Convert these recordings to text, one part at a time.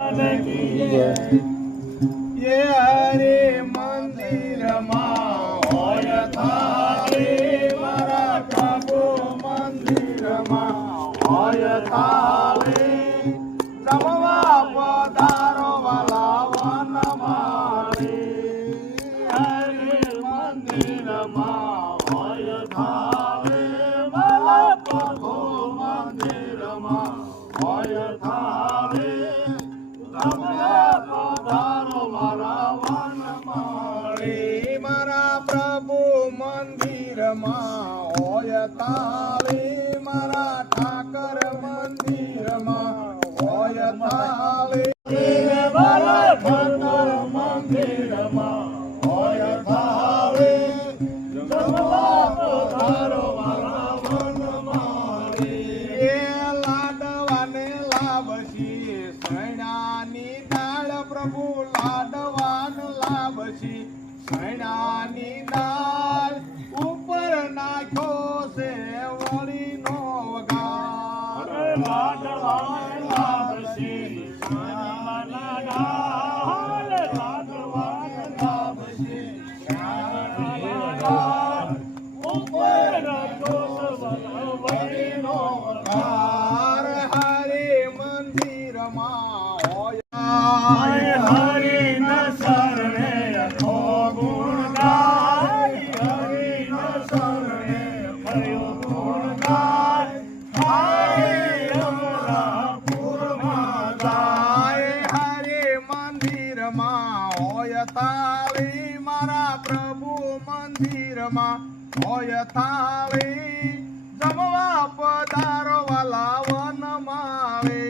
ये हरे मंदिर होय थारे मारा प्रभु मंदिर होय थारे जमवा पधारो वाला वन मारे हरे मंदिर होय थारे मारा प्रभु मंदिर होय थारे मारा प्रभु मंदिर होय थारे मारा ठाकर मंदिर होय थारे मारा ठाकर मंदिर होय थारे जमवा पधारो मारा वन मारे लाडवाने लाभशी सैनानी डाळ प्रभु लाडवान लाभशी सैनानी डाळ ઉપર નાખ્યો છે વળીનો વગાર લાડવાન લાભશી સૈનાની ડાળ લાડવાન લાભશી સૈનાની ડાળ ઉપર નાખ્યો છે વળીનો વગાર હરે મંદિરમાં हरि न शरणे अखो गुण गाय हरि न शरणे भयो गुण गाय हरि अमरापुर जाय हरि मंदिर होय थारे मारा प्रभु मंदिर होय थारे जमवा पधारो वाला वन मारे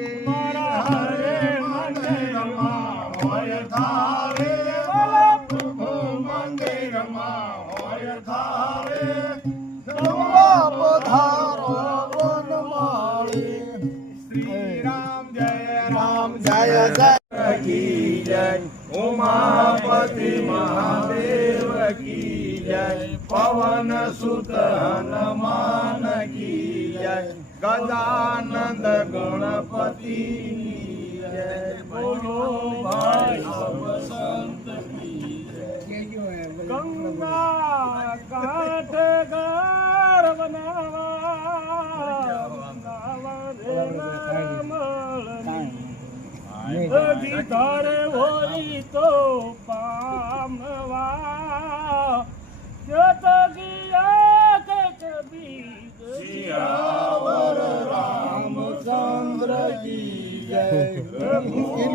थारे वाला प्रभु मंदिर होय थारे जमवा पधारो वन मारे श्री राम जय जय की जय उमापति महादेव की जय पवन सुत हनुमान की जय गजानंद गणपति जय बोलो भाई सब संत की जय गंगा काठ घर बनावा तारे होई तो पामवा जत गिया के कबीर सियावर रामचंद्र की जय।